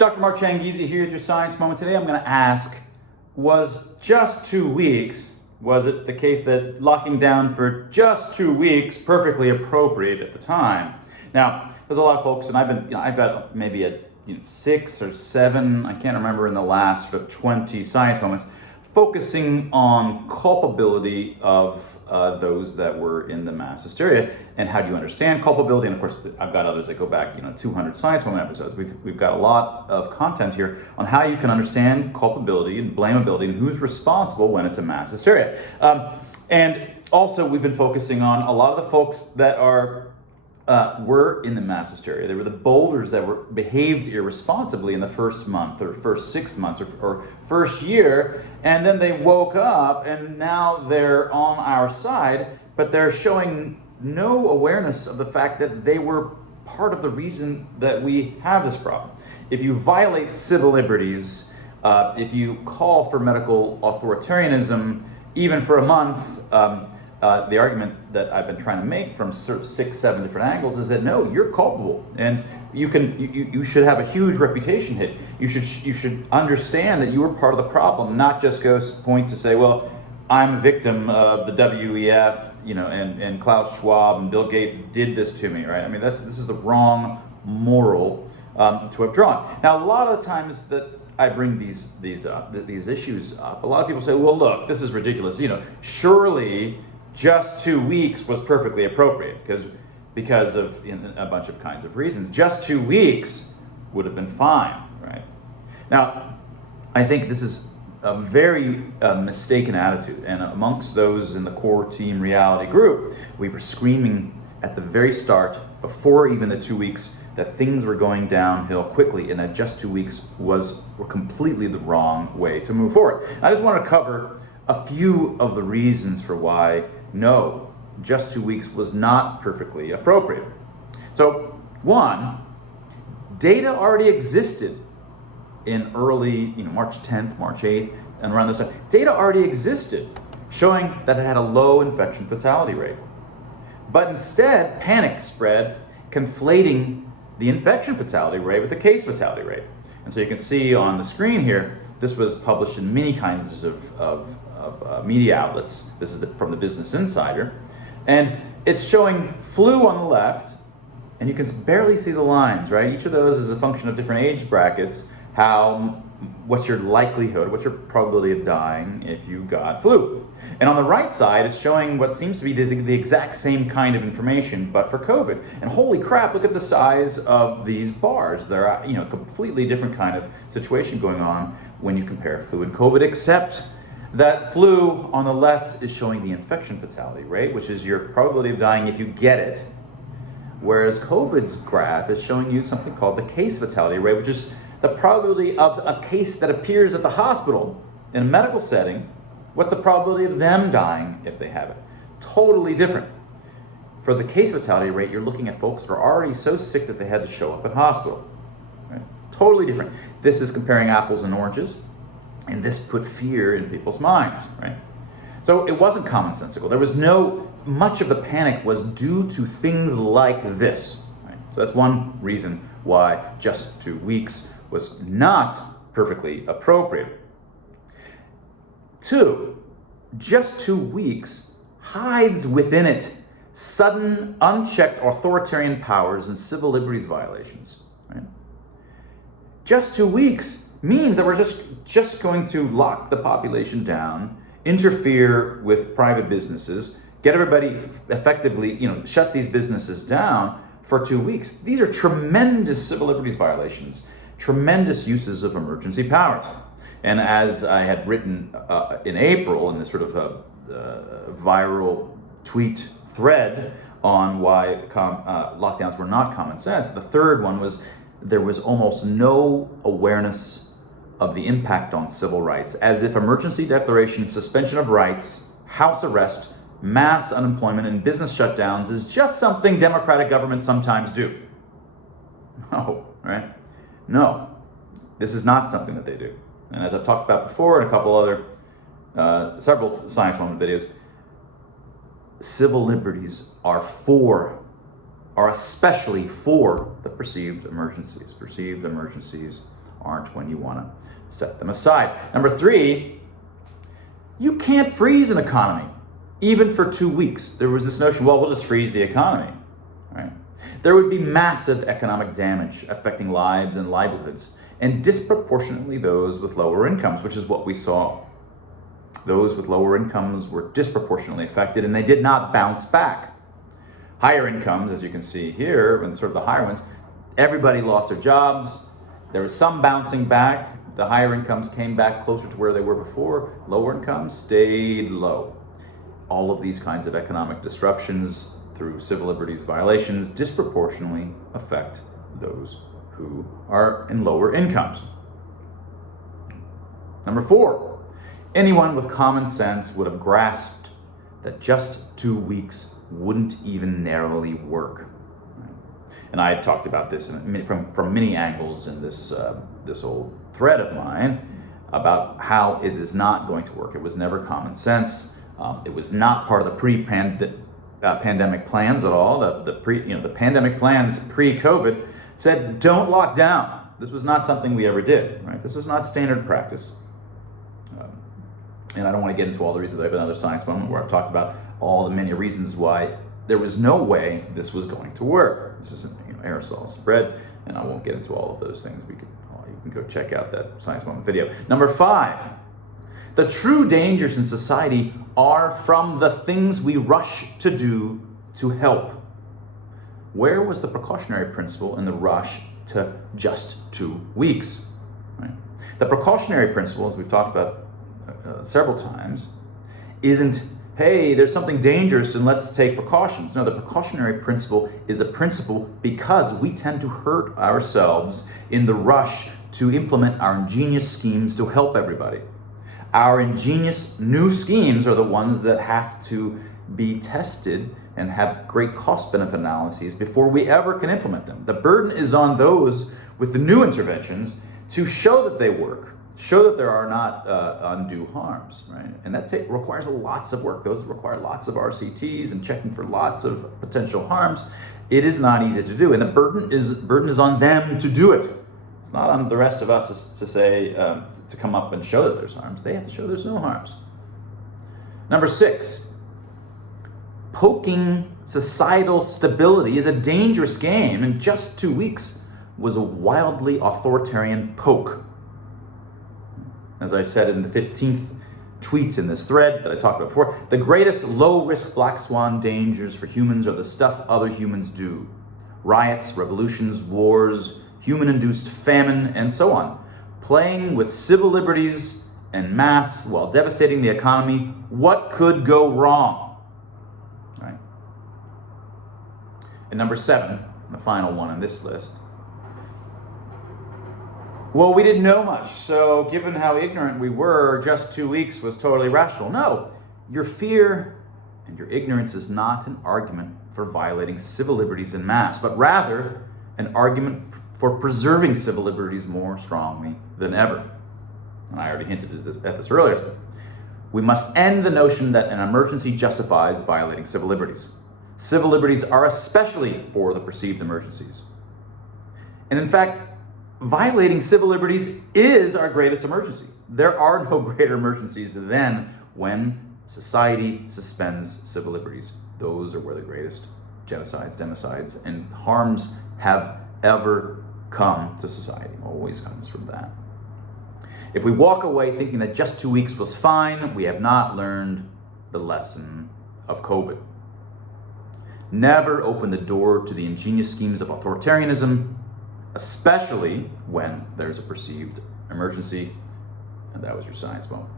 Dr. Mark Changizi here with your Science Moment. Today I'm going to ask, was just 2 weeks, was it the case that locking down for just 2 weeks perfectly appropriate at the time? Now, there's a lot of folks, and I've got maybe 6 or 7, I can't remember, in the last 20 Science Moments, focusing on culpability of those that were in the mass hysteria, and how do you understand culpability. And of course, I've got others that go back 200 Science Moment episodes. We've got a lot of content here on how you can understand culpability and blamability and who's responsible when it's a mass hysteria. And also, we've been focusing on a lot of the folks that were in the mass hysteria. They were the boulders that behaved irresponsibly in the first month or first 6 months or first year, and then they woke up and now they're on our side, but they're showing no awareness of the fact that they were part of the reason that we have this problem. If you violate civil liberties, if you call for medical authoritarianism, even for a month, the argument that I've been trying to make from sort of 6, 7 different angles is that no, you're culpable, and you should have a huge reputation hit. You should understand that you were part of the problem, not just point to say, well, I'm a victim of the WEF, and Klaus Schwab and Bill Gates did this to me, right? I mean, this is the wrong moral to have drawn. Now, a lot of the times that I bring these issues up, a lot of people say, well, look, this is ridiculous. Surely just 2 weeks was perfectly appropriate because of a bunch of kinds of reasons. Just 2 weeks would have been fine, right? Now, I think this is a very mistaken attitude, and amongst those in the core team reality group, we were screaming at the very start, before even the 2 weeks, that things were going downhill quickly, and that just 2 weeks were completely the wrong way to move forward. I just want to cover a few of the reasons for why no, just 2 weeks was not perfectly appropriate. So, one, data already existed in early, March 10th, March 8th, and around this time. Data already existed showing that it had a low infection fatality rate. But instead, panic spread, conflating the infection fatality rate with the case fatality rate. And so you can see on the screen here, this was published in many kinds of media outlets. This is from the Business Insider. And it's showing flu on the left, and you can barely see the lines, right? Each of those is a function of different age brackets. What's your likelihood, what's your probability of dying if you got flu? And on the right side, it's showing what seems to be the exact same kind of information, but for COVID. And holy crap, look at the size of these bars. They're a completely different kind of situation going on when you compare flu and COVID, except that flu on the left is showing the infection fatality rate, which is your probability of dying if you get it, whereas COVID's graph is showing you something called the case fatality rate, which is the probability of a case that appears at the hospital in a medical setting. What's the probability of them dying if they have it? Totally different. For the case fatality rate, you're looking at folks that are already so sick that they had to show up at hospital. Right? Totally different. This is comparing apples and oranges, and this put fear in people's minds, right? So it wasn't commonsensical. There was much of the panic was due to things like this, right? So that's one reason why just 2 weeks was not perfectly appropriate. 2, just 2 weeks hides within it sudden, unchecked authoritarian powers and civil liberties violations, right? Just 2 weeks means that we're just going to lock the population down, interfere with private businesses, get everybody effectively, shut these businesses down for 2 weeks. These are tremendous civil liberties violations, tremendous uses of emergency powers. And as I had written in April in this sort of viral tweet thread on why lockdowns were not common sense, the third one was there was almost no awareness of the impact on civil rights, as if emergency declaration, suspension of rights, house arrest, mass unemployment, and business shutdowns is just something democratic governments sometimes do. No, right? No, this is not something that they do. And as I've talked about before in a couple other, several Science Moment videos, civil liberties are especially for the perceived emergencies aren't when you want to set them aside. Number 3, you can't freeze an economy, even for 2 weeks. There was this notion, well, we'll just freeze the economy, right? There would be massive economic damage affecting lives and livelihoods, and disproportionately those with lower incomes, which is what we saw. Those with lower incomes were disproportionately affected, and they did not bounce back. Higher incomes, as you can see here, and sort of the higher ones, everybody lost their jobs. There was some bouncing back. The higher incomes came back closer to where they were before. Lower incomes stayed low. All of these kinds of economic disruptions through civil liberties violations disproportionately affect those who are in lower incomes. Number 4, anyone with common sense would have grasped that just 2 weeks wouldn't even narrowly work. And I had talked about this from many angles in this old thread of mine about how it is not going to work. It was never common sense. It was not part of the pre-pandemic plans at all. The pandemic plans pre-COVID said don't lock down. This was not something we ever did. Right? This was not standard practice. And I don't want to get into all the reasons. I have another science moment where I've talked about all the many reasons why there was no way this was going to work. This is aerosol spread, and I won't get into all of those things. You can go check out that science moment video. Number 5, the true dangers in society are from the things we rush to do to help. Where was the precautionary principle in the rush to just 2 weeks? Right? The precautionary principle, as we've talked about several times, isn't, hey, there's something dangerous and let's take precautions. No, the precautionary principle is a principle because we tend to hurt ourselves in the rush to implement our ingenious schemes to help everybody. Our ingenious new schemes are the ones that have to be tested and have great cost-benefit analyses before we ever can implement them. The burden is on those with the new interventions to show that they work, show that there are not undue harms, right? And that requires lots of work. Those require lots of RCTs and checking for lots of potential harms. It is not easy to do, and the burden is on them to do it. It's not on the rest of us to say, to come up and show that there's harms. They have to show there's no harms. Number 6, poking societal stability is a dangerous game, and just 2 weeks was a wildly authoritarian poke. As I said in the 15th tweet in this thread that I talked about before, the greatest low-risk black swan dangers for humans are the stuff other humans do. Riots, revolutions, wars, human-induced famine, and so on. Playing with civil liberties en masse while devastating the economy. What could go wrong? Right. And number 7, the final one on this list. Well, we didn't know much, so given how ignorant we were, just 2 weeks was totally rational. No, your fear and your ignorance is not an argument for violating civil liberties en masse, but rather an argument for preserving civil liberties more strongly than ever. And I already hinted at this earlier. We must end the notion that an emergency justifies violating civil liberties. Civil liberties are especially for the perceived emergencies. And in fact, violating civil liberties is our greatest emergency. There are no greater emergencies than when society suspends civil liberties. Those are where the greatest genocides, democides, and harms have ever come to society. Always comes from that. If we walk away thinking that just 2 weeks was fine, we have not learned the lesson of COVID. Never open the door to the ingenious schemes of authoritarianism, especially when there's a perceived emergency. And that was your science moment.